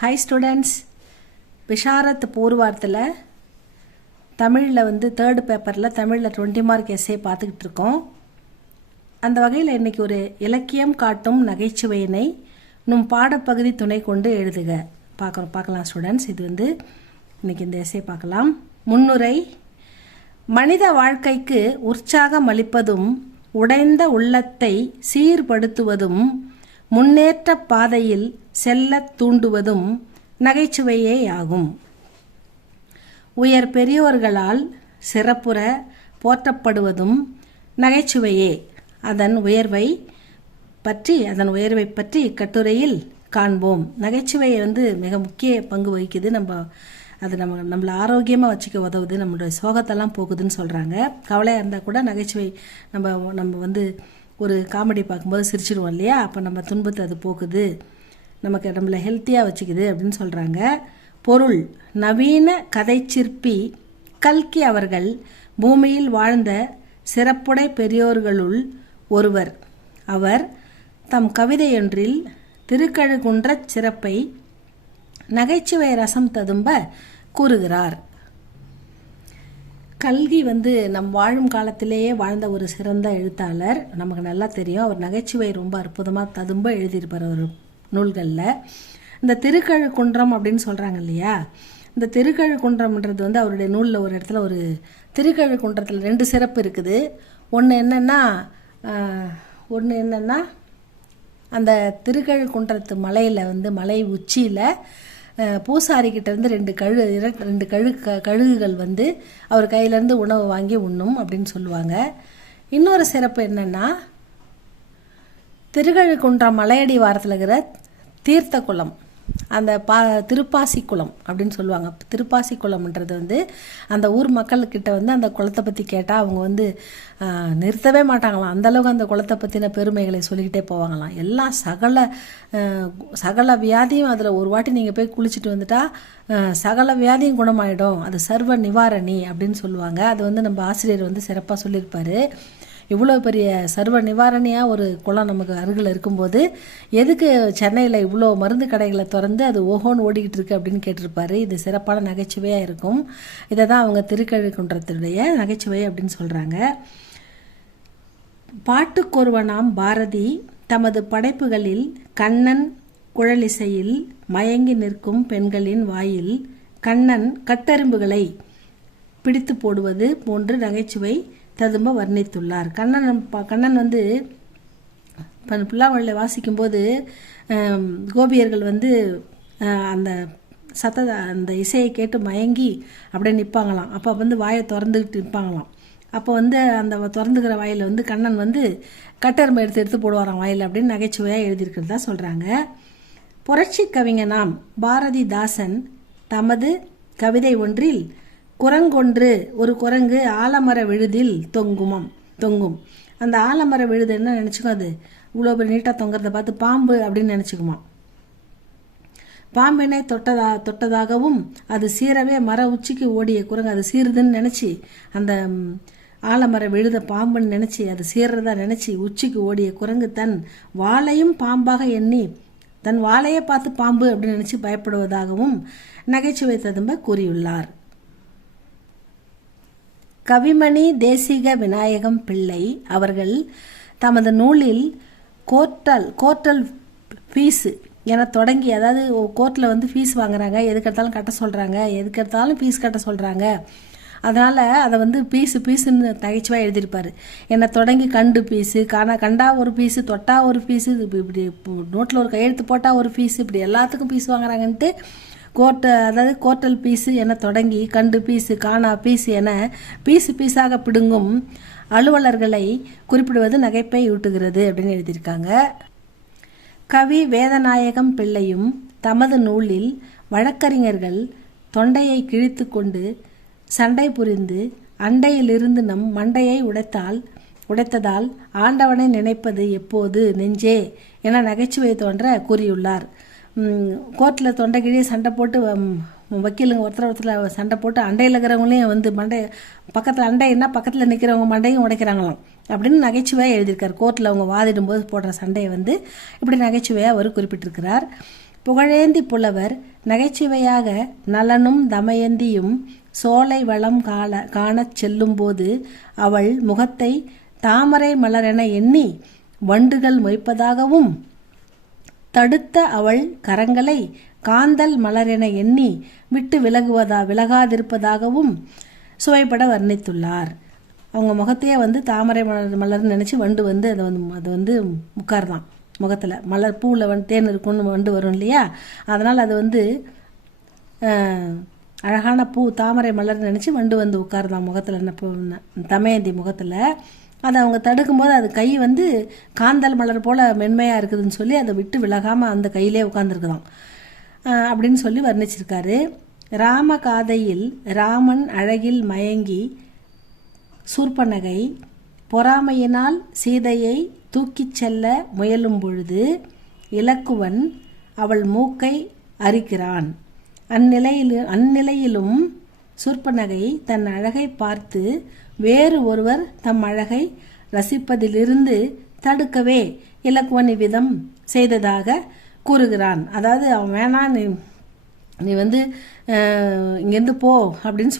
Hi students, Visharad பூர்வார்த்தில் தமிழில் third பேப்பரில் தமிழில் 20 மார்க் எஸ்ஸே பார்த்துக்கிட்டு இருக்கோம். அந்த வகையில் இன்றைக்கி ஒரு இலக்கியம் காட்டும் நகைச்சுவையினை நும் பாடப்பகுதி துணை கொண்டு எழுதுக பார்க்கலாம் ஸ்டூடெண்ட்ஸ். இது இன்றைக்கி இந்த எஸ்ஸே பார்க்கலாம். முன்னுரை: மனித வாழ்க்கைக்கு உற்சாகம் அளிப்பதும் உடைந்த உள்ளத்தை சீர்படுத்துவதும் முன்னேற்ற பாதையில் செல்ல தூண்டுவதும் நகைச்சுவையேயாகும். உயர் பெரியோர்களால் சிறப்புற போற்றப்படுவதும் நகைச்சுவையே. அதன் உயர்வை பற்றி இக்கட்டுரையில் காண்போம். நகைச்சுவை மிக முக்கிய பங்கு வகிக்குது. நம்மளை ஆரோக்கியமாக வச்சுக்க உதவுது, நம்மளுடைய சோகத்தெல்லாம் போகுதுன்னு சொல்கிறாங்க. கவலையாக இருந்தால் கூட நகைச்சுவை நம்ம ஒரு காமெடி பார்க்கும்போது சிரிச்சிடுவோம் இல்லையா, அப்போ நம்ம துன்பத்தை அது போக்குது, நம்மளை ஹெல்த்தியாக வச்சுக்குது அப்படின்னு சொல்கிறாங்க. பொருள்: நவீன கதைச்சிற்பி கல்கி அவர்கள் பூமியில் வாழ்ந்த சிறப்புடை பெரியோர்களுள் ஒருவர். அவர் தம் கவிதையொன்றில் திருக்கழுகுன்றச் சிறப்பை நகைச்சுவை ரசம் ததும்ப கூறுகிறார். கல்கி நம் வாழும் காலத்திலேயே வாழ்ந்த ஒரு சிறந்த எழுத்தாளர், நமக்கு நல்லா தெரியும். அவர் நகைச்சுவை ரொம்ப அற்புதமாக ததும்ப எழுதியிருப்பார் ஒரு நூல்களில். இந்த திருக்கழுக்குன்றம் அப்படின்னு சொல்கிறாங்க இல்லையா, இந்த திருக்கழுக்குன்றம்ன்றது அவருடைய நூலில் ஒரு இடத்துல ஒரு திருக்கழுக்குன்றத்தில் 2 சிறப்பு இருக்குது. ஒன்று என்னென்னா அந்த திருக்கழுக்குன்றத்து மலையில் மலை உச்சியில் பூசாரிக்கிட்ட இருந்து 2 கழுகுகள் அவர் கையிலேருந்து உணவு வாங்கி உண்ணும் அப்படின்னு சொல்லுவாங்க. இன்னொரு சிறப்பு என்னென்னா, திருக்கழுக்குன்றம் மலையடி வாரத்தில் இருக்கிற தீர்த்த குளம், அந்த திருப்பாசி குளம் அப்படின்னு சொல்லுவாங்க. திருப்பாசி குளம்ன்றது அந்த ஊர் மக்கள்கிட்ட அந்த குளத்தை பற்றி கேட்டால் அவங்க நிறுத்தவே மாட்டாங்களாம். அந்தளவுக்கு அந்த குளத்தை பற்றின பெருமைகளை சொல்லிக்கிட்டே போவாங்களாம். எல்லாம் சகல வியாதியும் அதில் ஒரு வாட்டி நீங்கள் போய் குளிச்சுட்டு வந்துட்டா சகல வியாதியும் குணமாயிடும், அது சர்வ நிவாரணி அப்படின்னு சொல்லுவாங்க. அது நம்ம ஆசிரியர் சிறப்பாக சொல்லியிருப்பார். இவ்வளோ பெரிய சர்வ நிவாரணியாக ஒரு குளம் நமக்கு அருகில் இருக்கும்போது எதுக்கு சென்னையில் இவ்வளோ மருந்து கடைகளை திறந்து அது ஓஹோன்னு ஓடிக்கிட்டு இருக்கு அப்படின்னு கேட்டிருப்பாரு. இது சிறப்பான நகைச்சுவையாக இருக்கும். இதை தான் அவங்க திருக்கழுக்குன்றத்துடைய நகைச்சுவை அப்படின்னு சொல்கிறாங்க. பாட்டுக்கொருவனாம் பாரதி தமது படைப்புகளில் கண்ணன் குழலிசையில் மயங்கி நிற்கும் பெண்களின் வாயில் கண்ணன் கட்டெரும்புகளை பிடித்து போடுவது போன்று நகைச்சுவை ததும்ப வர்ணித்துள்ளார். கண்ணன் புல்லாங்குழலை வாசிக்கும்போது கோபியர்கள் அந்த அந்த இசையை கேட்டு மயங்கி அப்படியே நிற்பாங்களாம். அப்போ வாயை திறந்துக்கிட்டு நிற்பாங்களாம். அப்போ அந்த திறந்துக்கிற வாயில் கண்ணன் கட்டெரும்பை எடுத்து போடுவாராம் வாயில் அப்படின்னு நகைச்சுவையாக எழுதியிருக்கிறதா சொல்கிறாங்க. புரட்சி கவிஞனாம் பாரதிதாசன் தமது கவிதை ஒன்றில் குரங்கொன்று, ஒரு குரங்கு ஆலமர விழுதில் தொங்கும். அந்த ஆலமர விழுது என்ன நினச்சிக்கும், அது இவ்வளோ பெரிய நீட்டாக தொங்குறதை பார்த்து பாம்பு அப்படின்னு நினச்சிக்குமா. பாம்பினை தொட்டதாகவும் அது சீரவே மர உச்சிக்கு ஓடிய குரங்கு அது சீருதுன்னு நினச்சி அந்த ஆலமர விழுத பாம்புன்னு நினச்சி அது சீர்றதா நினச்சி உச்சிக்கு ஓடிய குரங்கு தன் வாளையும் பாம்பாக எண்ணி தன் வாளையே பார்த்து பாம்பு அப்படின்னு நினச்சி பயப்படுவதாகவும் நகைச்சுவை ததும்ப கூறியுள்ளார். கவிமணி தேசிக விநாயகம் பிள்ளை அவர்கள் தமது நூலில் கோர்ட்டல் ஃபீஸு என தொடங்கி, அதாவது கோர்ட்டில் ஃபீஸ் வாங்குறாங்க, எதுக்கெடுத்தாலும் கட்ட சொல்கிறாங்க, எதுக்கெடுத்தாலும் ஃபீஸ் கட்ட சொல்கிறாங்க, அதனால் அதை பீஸுன்னு நகைச்சுவாக எழுதியிருப்பார். என்னை தொடங்கி கண்டு ஃபீஸு, கண்டா ஒரு ஃபீஸு, தொட்டா ஒரு ஃபீஸு, இப்படி நோட்டில் ஒரு கையெழுத்து போட்டால் ஒரு ஃபீஸு, இப்படி எல்லாத்துக்கும் ஃபீஸ் வாங்குறாங்கன்ட்டு கோர்ட்டல் பீஸு என தொடங்கி கண்டு பீஸு, காணா பீஸு என பீஸாக பிடுங்கும் அலுவலர்களை குறிப்பிடுவது நகைப்பை ஊட்டுகிறது அப்படின்னு எழுதியிருக்காங்க. கவி வேதநாயகம் பிள்ளையும் தமது நூலில் வழக்கறிஞர்கள் தொண்டையை கிழித்து கொண்டு சண்டை புரிந்து அண்டையிலிருந்து நம் மண்டையை உடைத்ததால் ஆண்டவனை நினைப்பது எப்போது நெஞ்சே என நகைச்சுவை தோன்ற கூறியுள்ளார். கோர்ட்டில் தொண்டை கிழியே சண்டை போட்டு வக்கீலுங்க ஒருத்தர் சண்டை போட்டு அண்டையில் இருக்கிறவங்களையும் பக்கத்தில் நிற்கிறவங்க மண்டையும் உடைக்கிறாங்களாம் அப்படின்னு நகைச்சுவையாக எழுதியிருக்கார். கோர்ட்டில் அவங்க வாதிடும்போது போடுற சண்டையை இப்படி நகைச்சுவையாக அவர் குறிப்பிட்டிருக்கிறார். புகழேந்தி புலவர் நகைச்சுவையாக நலனும் தமயந்தியும் சோலை வளம் காணச் செல்லும்போது அவள் முகத்தை தாமரை மலரென எண்ணி வண்டுகள் மொய்ப்பதாகவும் தடுத்த அவள் கரங்களை காந்தல் மலரென எண்ணி விட்டு விலகாதிருப்பதாகவும் சுவைப்பட வர்ணித்துள்ளார். அவங்க முகத்தையே வந்து தாமரை மலர்னு நினச்சி வண்டு வந்து அது வந்து உட்கார்தான் முகத்தில். மலர் பூவில் வந்து தேன் இருக்குன்னு வண்டு வரும் இல்லையா, அதனால் அது வந்து அழகான பூ தாமரை மலர் நினச்சி வண்டு வந்து உட்கார்தான் முகத்தில், தமயந்தி முகத்தில். அதை அவங்க தடுக்கும்போது அது கை வந்து காந்தல் மலர் போல் மென்மையாக இருக்குதுன்னு சொல்லி அதை விட்டு விலகாமல் அந்த கையிலே உட்காந்துருக்குதான் அப்படின்னு சொல்லி வர்ணிச்சிருக்காரு. ராமகாதையில் ராமன் அழகில் மயங்கி சூர்பனகை பொறாமையினால் சீதையை தூக்கிச் செல்ல முயலும் பொழுது இலக்குவன் அவள் மூக்கை அரிக்கிறான். அந்நிலையிலும் சூர்பனகை தன் அழகை பார்த்து வேறு ஒருவர் தம் அழகை ரசிப்பதிலிருந்து தடுக்கவே இலக்குவன் இவ்விதம் செய்ததாக கூறுகிறான். அதாவது அவன் வேணாம், நீ வந்து இங்கேருந்து போ அப்படின்னு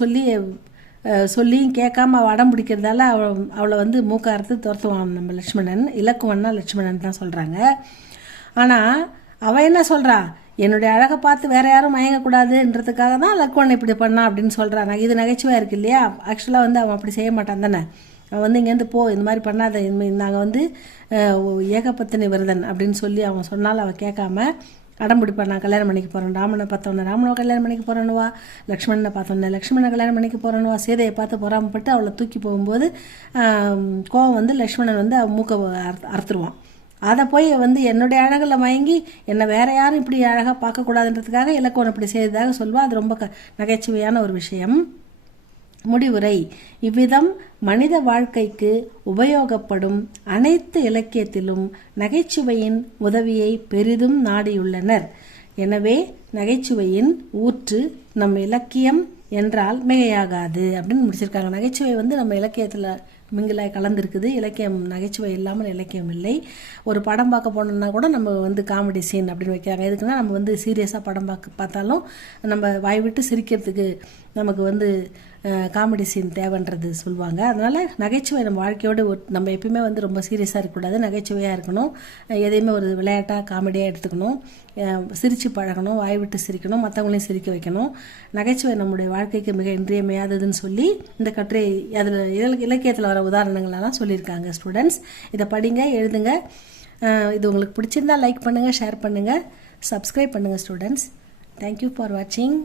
சொல்லியும் கேட்காம அவள் அடம் பிடிக்கிறதால அவளை வந்து மூக்க அறுத்து துரத்துவான் நம்ம லட்சுமணன். இலக்குவன்னா லட்சுமணன் தான் சொல்கிறாங்க. ஆனால் அவன் என்ன சொல்கிறா, என்னுடைய அழகை பார்த்து வேற யாரும் மயங்கக்கூடாதுன்றதுக்காக தான் லக்குவன் இப்படி பண்ணான் அப்படின்னு சொல்கிறான். இது நகைச்சுவையாக இருக்கு இல்லையா? ஆக்சுவலாக வந்து அவன் அப்படி செய்ய மாட்டான் தானே. அவன் வந்து இங்கேருந்து போ, இந்த மாதிரி பண்ணாத, நாங்கள் வந்து ஏகபத்தினி விரதன் அப்படின்னு சொல்லி அவன் சொன்னாலும் அவன் கேட்காம அடம் பிடிப்பான். நான் கல்யாணம் பண்ணிக்க போகிறேன், ராமனை பார்த்தோன்னே ராமனை கல்யாணம் பண்ணிக்க போகிறேன்னுவா, லக்ஷ்மணனை பார்த்தோன்னே லக்ஷ்மணனை கல்யாணம் பண்ணிக்க போகிறேன்னுவா. சீதையை பார்த்து பொறாமப்பட்டு அவளை தூக்கி போகும்போது கோவம் வந்து லக்ஷ்மணன் வந்து அவன் மூக்கை அறுத்துருவான். அதை போய் வந்து என்னுடைய அழகில் மயங்கி என்னை வேற யாரும் இப்படி அழகாக பார்க்கக்கூடாதுன்றதுக்காக இலக்குவன் இப்படி செய்ததாக சொல்வா. அது ரொம்ப நகைச்சுவையான ஒரு விஷயம். முடிவுரை: இவ்விதம் மனித வாழ்க்கைக்கு உபயோகப்படும் அனைத்து இலக்கியத்திலும் நகைச்சுவையின் உதவியை பெரிதும் நாடியுள்ளனர். எனவே நகைச்சுவையின் ஊற்று நம் இலக்கியம் என்றால் மிகையாகாது அப்படின்னு முடிச்சிருக்காங்க. நகைச்சுவை வந்து நம்ம இலக்கியத்தில் மிங்கிலாய் கலந்துருக்குது. இலக்கியம் நகைச்சுவை இல்லாமல் இலக்கியம் இல்லை. ஒரு படம் பார்க்க போனோம்னா கூட நம்ம வந்து காமெடி சீன் அப்படின்னு வைக்கிறாங்க. எதுக்குன்னா நம்ம வந்து சீரியஸாக படம் பார்த்தாலும் நம்ம வாய் விட்டு சிரிக்கிறதுக்கு நமக்கு வந்து காமெடி சீன் தேவைன்றது சொல்லுவாங்க. அதனால் நகைச்சுவை நம்ம வாழ்க்கையோடு நம்ம எப்பயுமே வந்து ரொம்ப சீரியஸாக இருக்கக்கூடாது, நகைச்சுவையாக இருக்கணும். எதையுமே ஒரு விளையாட்டாக காமெடியாக எடுத்துக்கணும், சிரித்து பழகணும், வாய் விட்டு சிரிக்கணும், மற்றவங்களையும் சிரிக்க வைக்கணும். நகைச்சுவை நம்முடைய வாழ்க்கைக்கு மிக இன்றியமையாததுன்னு சொல்லி இந்த கட்டுரை அதில் இலக்கியத்தில் வர உதாரணங்களெல்லாம் சொல்லியிருக்காங்க. ஸ்டூடெண்ட்ஸ் இதை படிங்க, எழுதுங்க. இது உங்களுக்கு பிடிச்சிருந்தா லைக் பண்ணுங்கள், ஷேர் பண்ணுங்கள், சப்ஸ்கிரைப் பண்ணுங்கள். ஸ்டூடெண்ட்ஸ், தேங்க்யூ ஃபார் வாட்சிங்.